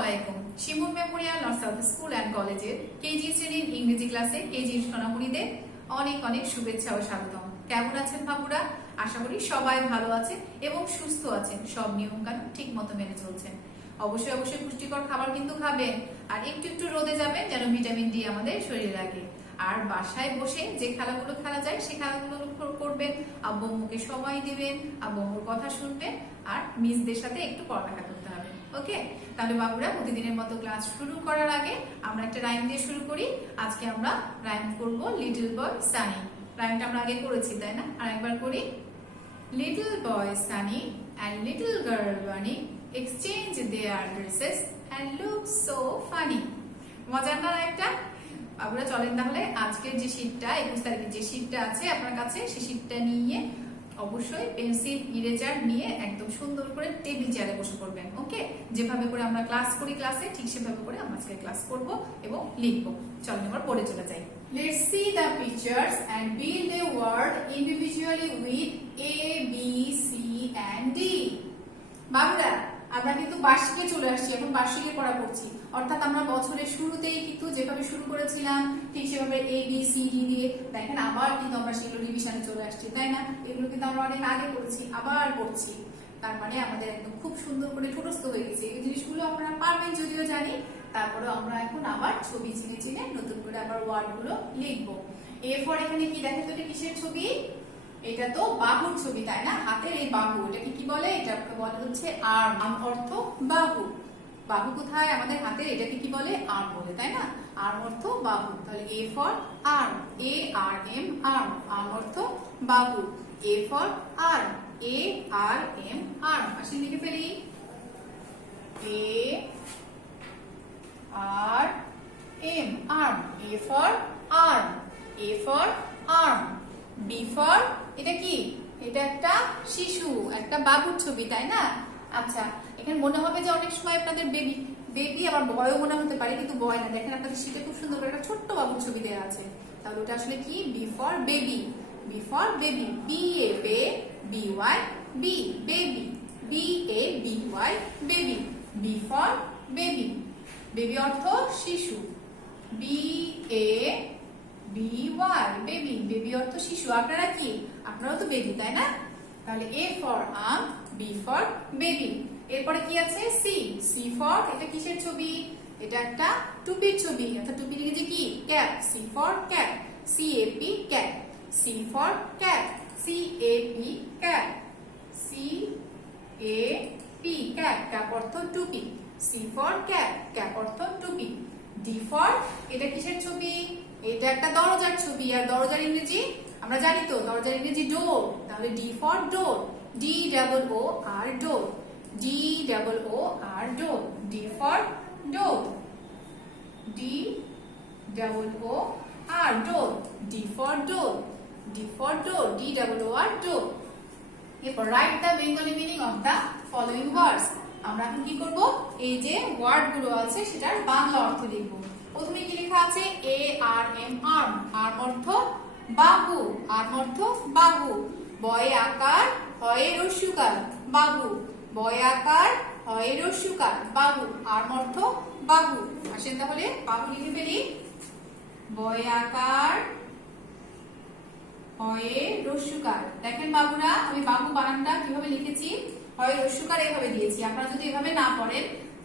আলাইকুম। Shimul memorial north south school and কলেজের KG শ্রেণীর ইংরেজি ক্লাসে কেজি সোনামণিদের অনেক অনেক শুভেচ্ছা ও স্বাগতম। কেমন আছেন বাবুরা? আশা করি সবাই ভালো আছে এবং সুস্থ আছেন, সব নিয়ম কানুন ঠিক মতো মেনে চলছেন। অবশ্যই অবশ্যই পুষ্টিকর খাবার কিন্তু খাবেন, আর একটু একটু রোদে যাবেন যেন ভিটামিন ডি আমাদের শরীরে লাগে। আর বাসায় বসে যে খেলাগুলো খেলা যায় সে খেলাগুলো করবেন, আব্বু আম্মুকে সময় দিবেন, আব্বু আম্মুর কথা শুনবেন, আর মিসদের সাথে একটু পড়ালেখা করতে হবে। ওকে, তাহলে বাবুরা প্রতিদিনের মতো ক্লাস শুরু করার আগে আমরা একটা রাইম দিয়ে শুরু করি। আজকে আমরা রাইম করব লিটল বয় সানি। রাইমটা আমরা আগে করেছি তাই না? আর একবার করি। Little boy Sunny and little girl bunny exchange their dresses and look so funny. মজার না একটা? বাবুরা চলেন তাহলে আজকের যে শীটটা 21 তারিখের যে শীটটা আছে আপনার কাছে, সেই শীটটা নিয়ে অবশ্যই পেন্সিল ইরেজার নিয়ে একদম সুন্দর করে টেবিল চেয়ারে বসে পড়বেন। ওকে, যেভাবে করে আমরা ক্লাস করি ক্লাসে ঠিক সেভাবে করে আমরা আজকে ক্লাস করব এবং লিখব। চলেন এবার পড়ে চলে যাই। Let's see the pictures and build a word individually with A, B, C and D. বাবুরা আমরা কিন্তু বার্ষিকে চলে আসছি, এখন বার্ষিকের পড়া করছি, অর্থাৎ আমরা বছরের শুরুতেই কিন্তু যেভাবে শুরু করেছিলাম ঠিক সেভাবে এ বি সি ডি দিয়ে দেখেন আবার কিন্তু আমরা সেগুলো রিভিশনে চলে আসছি তাই না? এগুলো কিন্তু আমরা অনেক আগে করেছি, আবার করছি, তার মানে আমাদের একদম খুব সুন্দর করে ঠোঁটস্থ হয়ে গেছে। এই জিনিসগুলো আপনারা পারবেন যদিও জানি, তারপরে আমরা এখন আবার ছবি চিনে চিনে নতুন করে আবার ওয়ার্ড গুলো লিখবো। এরপর এখানে কি দেখেন তো, এটা কিসের ছবি? এটা তো বাহুর ছবি তাই না? হাতের এই বাহু, এটাকে কি বলে? এটাকে বলে হচ্ছে আর্ম। অর্থ বাহু। বাহু কোথায় আমাদের হাতের? এটাকে কি বলে? আর্ম বলে তাই না? আর্ম অর্থ বাহু। তাহলে A for arm, A R M arm. Arm অর্থ বাহু। A for arm, A R M arm. আসলে লিখে ফেলি। A R M arm. A for arm, A for arm. B for, এটা কি? এটা একটা শিশু, একটা বাবুর ছবি তাই না? আচ্ছা, এখানে মনে হবে যে অনেক সময় আপনাদের বেবি বেবি আবার বয়ও মনে হতে পারে, কিন্তু বয় না। দেখেন আপনাদের শীতে খুব সুন্দর করে একটা ছোট্ট বাবুর ছবি দেওয়া আছে, তাহলে ওটা আসলে কি? B for baby. B for baby, B A B B Y B, baby. B A B Y baby. B for baby. Baby অর্থ শিশু। B A B Y baby, baby অর্থ শিশু। আপনারা কি? আপনারাও তো বেবি তাই না? তাহলে এ ফর আম, বি ফর বেবি। এরপরে কি আছে? সি। সি ফর, এটা কিসের ছবি? এটা একটা টুপির ছবি, অর্থাৎ টুপির ইংরেজি কি? Cap. C for cap, C A P cap. C for cap, C A P cap. C A P cap, cap অর্থ টুপি। সি ফর ক্যাপ, ক্যাপ অর্থ টুপি। ডি ফর, এটা কিসের ছবি? এটা একটা দরজার ছবি, আর দরজার ইংরেজি আমরা জানি তো, দরজার ইংরেজি ডোর। তাহলে D for door, D double O R door. D double O R door. D for door, D double O R door. D for door, D for door, D double O R door. এরপর write the Bengali meaning of the following words. আমরা এখন কি করব? এই যে word গুলো আছে সেটার বাংলা অর্থ লিখবো। প্রথমে কি লেখা আছে? এ আর এম আর্ম। আর্ম অর্থ বাহু, আর্ম অর্থ বাহু। বয় আকার, হয় রস্যুকার, বাহু। বয় আকার, হয় রস্যুকার, বাহু। আর্ম অর্থ বাহু। আসেন তাহলে বাহু লিখে ফেলি। বয় আকার, হয় রস্যুকার। দেখেন বাবুরা আমি বাহু বানানটা কিভাবে লিখেছি, হয় রস্যুকার এভাবে দিয়েছি। আপনারা যদি এভাবে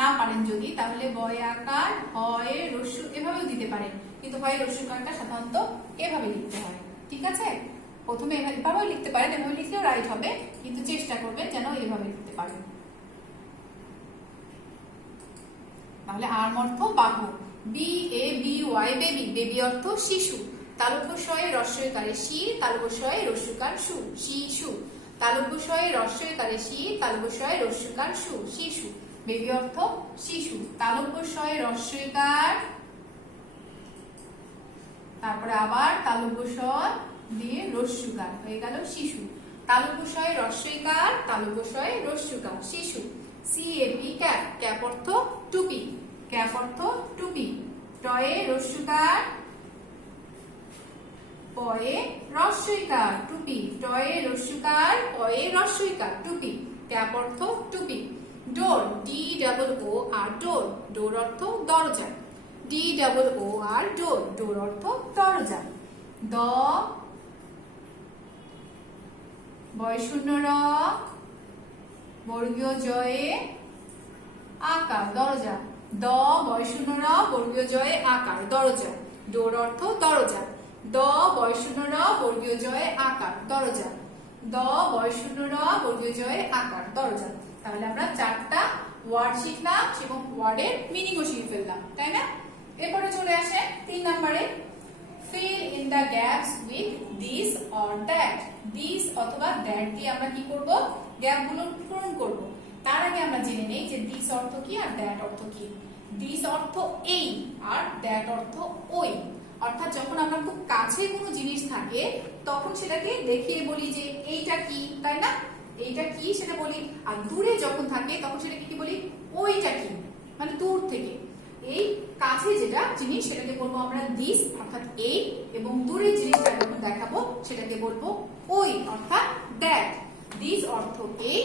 না পারেন যদি, তাহলে বয় আকার, হয় রস্যু এভাবেও দিতে পারেন, কিন্তু হয় রস্যুকারটা সাধারণত এভাবে লিখতে হয়। ঠিক আছে? প্রথমে এভাবেও লিখতে পারেন, এভাবে লিখলেও রাইট হবে, কিন্তু চেষ্টা করবেন যেন এভাবে লিখতে পারেন। তাহলে আর্ম অর্থ বাহু। B A B Y baby, baby অর্থ শিশু। তালব্যস্বয়ে রস্বইকারে শি, তালব্যস্বয়ে রস্যকার সু, শিশু। তালব্যস্বয়ে রস্বইকারে শি, তালব্যস্বয়ে রস্যকার সু, শিশু। বেবি অর্থ শিশু। তালব্যস্বয়ে রস্বইকার, তারপরে আবার তালব্যস্বয় দিয়ে রস্যকার, হয়ে গেল শিশু। তালব্যস্বয়ে রস্বইকার, তালব্যস্বয়ে রস্যকার, শিশু। C A P cap, cap অর্থ টুপি, ক্যাপ অর্থ টুপি। টয়ে রস্যকার, পয়ে রস্বইকার, টুপি। টয়ে রস্যকার, পয়ে রস্বইকার, টুপি। ক্যাপ অর্থ টুপি। ডোর, ডি ডাবল ও আর ডোর, ডোর অর্থ দরজা, ডি ডাবল ও আর ডোর, ডোর অর্থ দরজা। দ বয় শূন্য র বর্গীয় জয়ে আকার দরজা, দ বয় শূন্য র বর্গীয় জয়ে আকার দরজা, ডোর অর্থ দরজা, দ বয় শূন্য র বর্গীয় জয়ে আকার দরজা, দ বয় শূন্য র বর্গীয় জয়ে আকার দরজা। তাহলে আমরা 4টা ওয়ার্ড শিখলাম এবং ওয়ার্ডের মিনিংও শিখে ফেললাম, তাই না? এরপরে চলে আসে 3 নম্বরে, fill in the gaps with this or that, this অথবা that দিয়ে আমরা কি করব, গ্যাপগুলো পূরণ করব। তার আগে আমরা জেনে নেই যে this অর্থ কি আর that অর্থ কি। this অর্থ এই আর that অর্থ ওই, অর্থাৎ যখন আমরা খুব কাছে কোনো জিনিস থাকে তখন সেটাকে দেখিয়ে বলি যে এইটা কি, তাই না? এইটা কি সেটা বলি। আর দূরে যখন থাকে তখন সেটাকে কি বলি, ওইটা কি, মানে দূর থেকে। এই কাছে যেটা জিনিস সেটাকে বলবো আমরা দিস অর্থাৎ এই, এবং দূরের জিনিসটা যখন দেখাবো সেটাকে বলবো ওই অর্থাৎ দ্যাট। দিস অর্থ এই,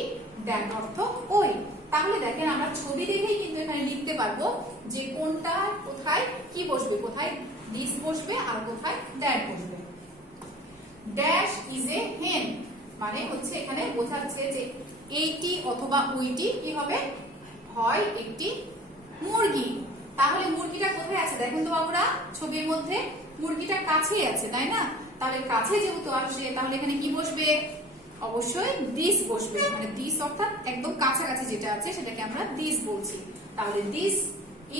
দ্যাট অর্থ ওই। তাহলে দেখেন আমরা ছবি দেখেই কিন্তু এখানে লিখতে পারবো যে কোনটা কোথায় কি বসবে, কোথায় দিস বসবে আর কোথায় দ্যাট বসবে। ড্যাশ ইজ এ হেন মানে হচ্ছে এখানে বোঝাচ্ছে যে এইটি অথবা ওইটি কি হবে, হয় একটি মুরগি। তাহলে মুরগিটা কোথায় আছে দেখুন তো বাবুরা, ছবির মধ্যে মুরগিটা কাছেই আছে, তাই না? তাহলে কাছে যেহেতু আসে তাহলে এখানে কি বসবে, অবশ্যই দিস বসবে, মানে দিস অর্থাৎ একদম কাছাকাছি যেটা আছে সেটাকে আমরা দিস বলছি। তাহলে দিস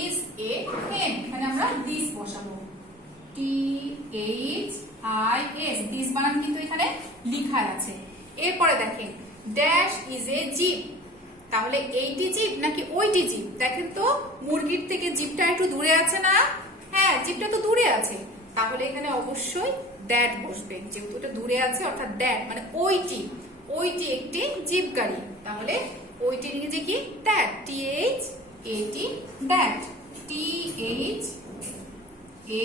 ইজ এ হেন, এখানে আমরা দিস বসাবো, T H I S, this বানান কিন্তু এখানে লেখা আছে। এরপরে দেখেন ড্যাশ ইজ এ জিপ, তাহলে এইটি জিপ নাকি ওইটি জিপ, দেখেন তো মুরগির থেকে জিপটা একটু দূরে আছে না? হ্যাঁ, জিপটা তো দূরে আছে, তাহলে এখানে অবশ্যই দ্যাট বসবে, যেহেতু এটা দূরে আছে অর্থাৎ দ্যাট মানে ওইটি, ওইটি একটি জিপ গাড়ি। তাহলে ওইটি ইংরেজি কি, that, T H A T, that, T H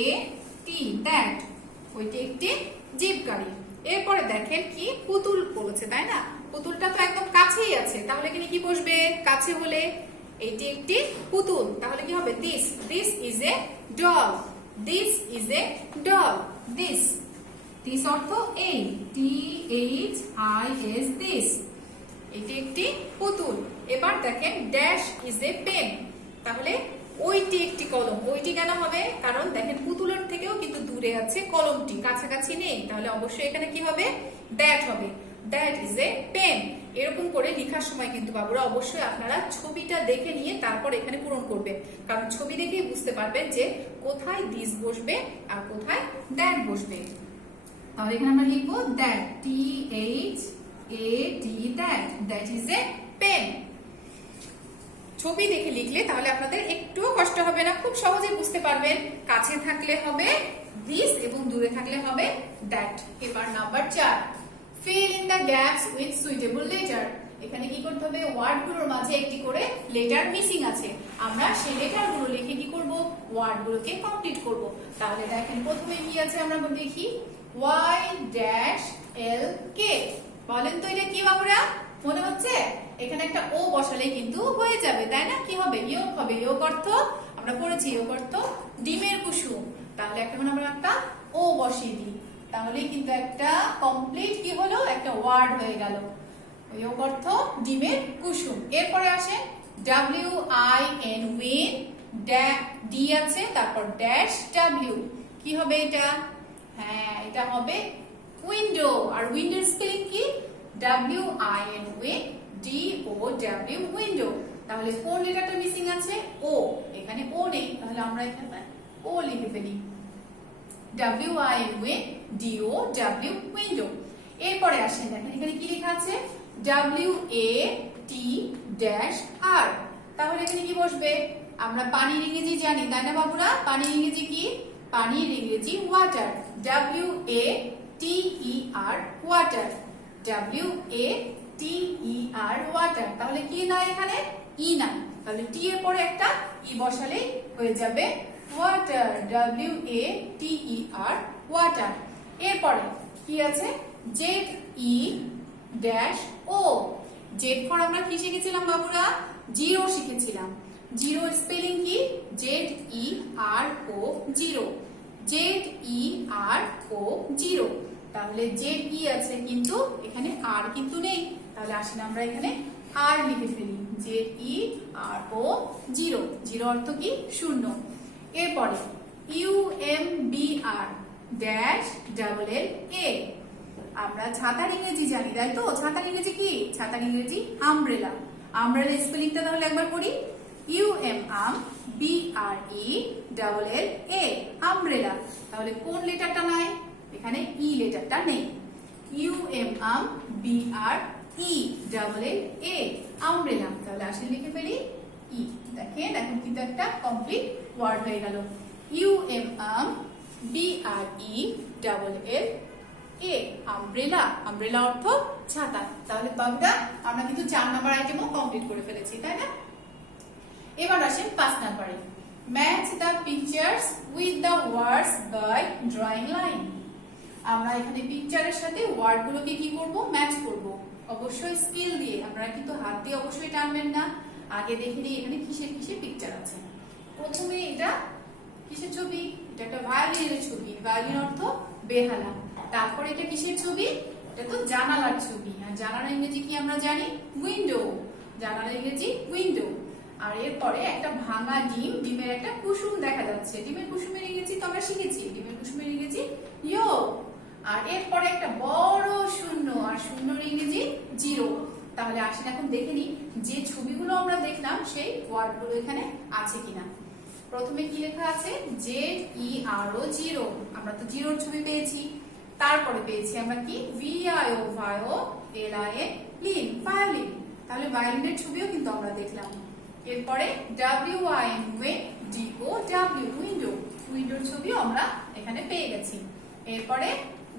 A T, that, ওইটি একটি জিপ গাড়ি। এরপরে দেখেন কি পুতুল বলেছে, তাই না? পুতুলটা তো একদম কাছেই আছে, তাহলে এখানে কি বসবে, কাছে হলে এটি একটি পুতুল, তাহলে কি হবে this, this is a doll, this is a doll, this, this অর্থ এই, T H I S, this, এটি একটি পুতুল। এবার দেখেন ড্যাশ ইজ এ পেন, তাহলে ওইটি একটি কলম, ওইটি কেন হবে, কারণ দেখেন পুতুলের থেকেও কিন্তু দূরে আছে কলমটি, কাছাকাছি নেই, তাহলে অবশ্যই এখানে কি হবে, দ্যাট হবে, দ্যাট ইজ এ পেন। এরকম করে লেখার সময় কিন্তু বাবুরা অবশ্যই আপনারা ছবিটা দেখে নিয়ে তারপর এখানে পূরণ করবেন, কারণ ছবি দেখেই বুঝতে পারবেন যে কোথায় দিস বসবে আর কোথায় দ্যাট বসবে। তাহলে এখানে আমরা লিখবো that, T H A T, that, that is a pen. ছবি দেখে লিখলে তাহলে আপনাদের একটুও কষ্ট হবে না, খুব সহজে বুঝতে পারবেন। কাছে থাকলে হবে দিস এবং দূরে থাকলে হবে দ্যাট। এবার number 4, fill in the gaps with suitable letter, এখানে কি করতে হবে, ওয়ার্ডগুলোর মাঝে একটি করে লেটার মিসিং আছে, আমরা সেই লেটারগুলো লিখে কি করব, ওয়ার্ডগুলোকে কমপ্লিট করব। তাহলে দেখেন প্রথমে কি আছে আমরা দেখি, y ড্যাশ এল কে, বলেন তো এটা কি বাবুরা, মনে হচ্ছে? এখানে একটা ও বসালেই কিন্তু হয়ে যাবে, তাই না? কি হবে, ইয়োগ হবে, ইয়োগ অর্থ আমরা পড়েছি, ইয়োগ অর্থ ডিমের কুসুম, তাহলে এখন আমরা একটা ও বসিয়ে দিই, তাহলে কিন্তু একটা কমপ্লিট কি হলো, একটা ওয়ার্ড হয়ে গেল, ইয়োগ অর্থ ডিমের কুসুম। এরপরে আসে W I N, win, D আছে তারপর ড্যাশ ডাব্লিউ, কি হবে এটা, হ্যাঁ এটা হবে উইন্ডো, আর উইন্ডোর স্পেলিং কি, W I N win, D O W, window. তাহলে কোন লেটারটা মিসিং আছে, ও, এখানে ও নেই, তাহলে আমরা এখানে ও লিখে ফেলি, W I N win, D O W, window. এরপরে আসেন দেখেন এখানে কি লেখা আছে, ডাব্লিউ এ টি ড্যাশ আর, তাহলে এখানে কি বসবে, আমরা পানির ইংরেজি জানি, তাই না বাবুরা? পানির ইংরেজি কি, পানির ইংরেজি water, W A T E R, water, W A T E R, water. তাহলে কি নাই এখানে, ই নাই, তাহলে টি এর পরে একটা ই বসালেই হয়ে যাবে water, W A T E R, water. এরপরে কি আছে, Z E dash O, Z for আমরা কি শিখেছিলাম বাবুরা, জিরো শিখেছিলাম। জিরো স্পেলিং কি? ZERO, zero. ZERO, zero. তাহলে ZE আছে কিন্তু এখানে আর কিন্তু নেই, তাহলে আসেন আমরা এখানে আর লিখে ফেলি। ZERO, zero. জিরো অর্থ কি? শূন্য। এরপরে UMBR dash double L A। আমরা ছাতার ইংরেজি জানি, তাই তো? ছাতার ইংরেজি কি? ছাতার ইংরেজি আমব্রেলা। আমব্রেলা স্পেলিংটা তাহলে একবার করি। UMBRE double L A, umbrella. তাহলে কোন লেটারটা নাই? এখানে ই লেটারটা নেই। UMBRE double L A, umbrella. তাহলে আসলে লিখে ফেলি ই। দেখেন এখন কিন্তু একটা কমপ্লিট ওয়ার্ড হয়ে গেল। UMBRE double L A, umbrella. Umbrella অর্থ ছাতা। তাহলে বাবুরা আমরা কিন্তু 4 নাম্বার আইটেমও কমপ্লিট করে ফেলেছি, তাই না? এবার আসেন 5 নাম্বারে। Match the pictures with the words by drawing line. আমরা এখানে পিকচারের সাথে ওয়ার্ডগুলোকে কি করব? ম্যাচ করব। অবশ্যই স্কেল দিয়ে, আপনারা কিন্তু হাত দিয়ে অবশ্যই টানবেন না। আগে দেখে নিই এখানে কিসের কিসের পিকচার আছে। প্রথমে এটা কিসের ছবি? এটা একটা ভায়োলিনের ছবি। ভায়োলিন অর্থ বেহালা। তারপর এটা কিসের ছবি? এটা তো জানালার ছবি। আর জানালার ইংরেজি কি আমরা জানি? উইন্ডো। জানালার ইংরেজি উইন্ডো। আর এরপরে একটা ভাঙা ডিম, ডিমের একটা কুসুম দেখা যাচ্ছে। ডিমের কুসুমের ইংরেজি তো আমরা শিখেছি। ডিমের কুসুমের ইংরেজি ইয়ক। আর এরপরে একটা বড় শূন্য, আর শূন্যর ইংরেজি জিরো। তাহলে আসেন এখন দেখে নিই যে ছবিগুলো আমরা দেখলাম সেই ওয়ার্ডগুলো এখানে আছে কিনা। প্রথমে কি লেখা আছে? ZERO, zero. আমরা তো জিরোর ছবি পেয়েছি। তারপরে পেয়েছি আমরা কি? VIO, vio, LIN, lin, violin. তাহলে ভায়োলিনের ছবিও কিন্তু আমরা দেখলাম। এরপরে WINDO, উইন্ডো। উইন্ডোর ছবিও আমরা এখানে পেয়ে গেছি। এরপরে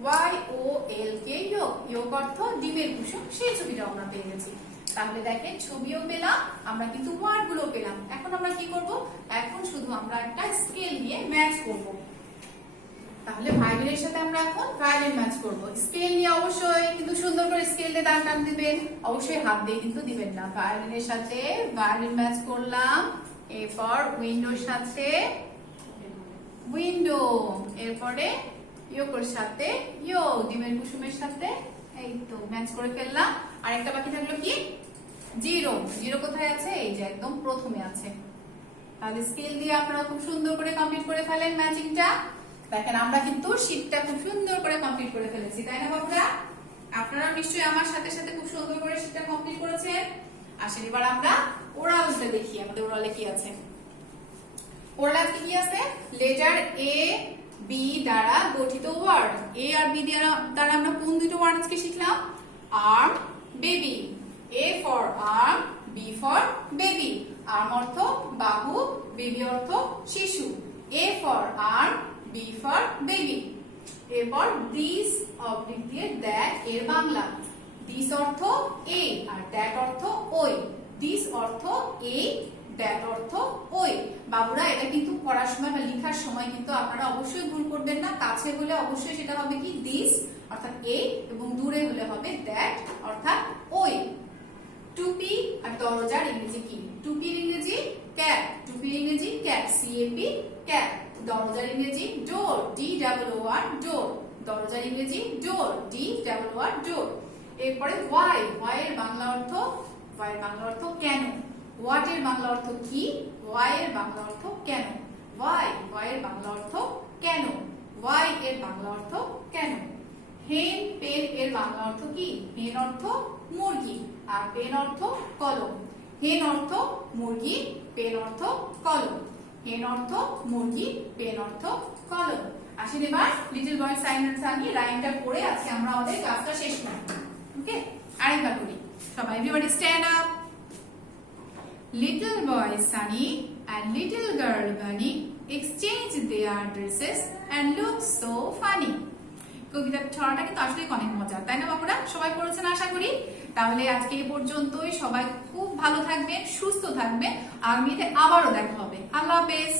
YOLK, ইয়ক। ইয়ক অর্থ ডিমের কুসুম, সেই ছবিটাও আমরা পেয়ে গেছি। তাহলে দেখেন ছবিও পেলাম, আমরা কিন্তু ওয়ার্ডগুলো পেলাম। এখন আমরা কি করব? এখন শুধু আমরা একটা স্কেল নিয়ে ম্যাচ করব। তাহলে ভায়োলিনের সাথে আমরা এখন ভায়োলিন ম্যাচ করব। স্কেল নিয়ে অবশ্যই কিন্তু সুন্দর করে স্কেল দিয়ে দাগ টান দিবেন, অবশ্যই হাত দিয়ে কিন্তু দিবেন না। ভায়োলিনের সাথে ভায়োলিন ম্যাচ করলাম। এরপর উইন্ডোর সাথে উইন্ডো। এরপরে ইয়োকের সাথে ইয়োক, ডিমের কুসুমের সাথে এই তো ম্যাচ করে ফেললাম। আর একটা বাকি থাকলো কি? জিরো। জিরো কোথায় আছে? এই যে একদম প্রথমে আছে। তাহলে স্কেল দিয়ে আপনারা খুব সুন্দর করে কমপ্লিট করে ফেলেন ম্যাচিংটা। দেখেন আমরা কিন্তু শীটটা খুব সুন্দর করে কমপ্লিট করে ফেলেছি, তাই না বাবুরা? আপনারা নিশ্চয়ই আমার সাথে সাথে খুব সুন্দর করে শীটটা কমপ্লিট করেছেন। আসেন এবার আমরা ওরালটা দেখি, আমাদের ওরালে কি আছে। ওরালে কি আছে? লেটার A, B দ্বারা গঠিত ওয়ার্ড। A আর B দ্বারা আমরা কোন দুটো ওয়ার্ড আজকে শিখলাম? Arm, baby. A for arm, B for baby. Arm অর্থ বাহু, বেবি অর্থ শিশু। A for arm, B for baby. এরপর দিস অবলিক দিয়ে দ্যাট এর বাংলা। দিস অর্থ এই আর দ্যাট অর্থ ওই। দিস অর্থ এই, দ্যাট অর্থ ওই। বাবুরা এটা কিন্তু পড়ার সময় বা লেখার সময় কিন্তু আপনারা অবশ্যই ভুল করবেন না। কাছে হলে অবশ্যই সেটা হবে কি? দিস অর্থাৎ এই, এবং দূরে হলে হবে দ্যাট অর্থাৎ ওই। টুপি আর দরজার ইংরেজি কি? টুপির ইংরেজি ক্যাপ। টুপির ইংরেজি ক্যাপ, CAP, ক্যাপ। দরজার ইংরেজি ডোর, DOOR, ডোর। দরজার ইংরেজি ডোর, DOOR, ডোর। এরপরে ওয়াই। ওয়াই এর বাংলা অর্থ, ওয়াই এর বাংলা অর্থ কেন। হোয়াট এর বাংলা অর্থ কি? ওয়াই এর বাংলা অর্থ কেন। ওয়াই, ওয়াই এর বাংলা অর্থ কেন। ওয়াই এর বাংলা অর্থ কেন। হেন, পেন এর বাংলা অর্থ কি? হেন অর্থ মুরগি, আর পেন অর্থ কলম। হেন অর্থ মুরগি, পেন অর্থ কলম। হেন অর্থ মুরগি, পেন অর্থ কলম। আসেন এবার লিটল বয় সানি রাইমটা পড়ে আজকে আমরা আমাদের ক্লাসটা শেষ করব। ওকে, আরেকবার করি সবাই। Everybody stand up. Little boy Sunny and little girl Bunny exchange their dresses and look so funny. কবিতার ছড়াটা কিন্তু আসলে অনেক মজা, তাই না বাবুরা? সবাই পড়েছেন আশা করি। তাহলে আজকে এই পর্যন্তই। সবাই খুব ভালো থাকবেন, সুস্থ থাকবেন। আগামীতে আবারও দেখা হবে। আল্লাহ হাফেজ।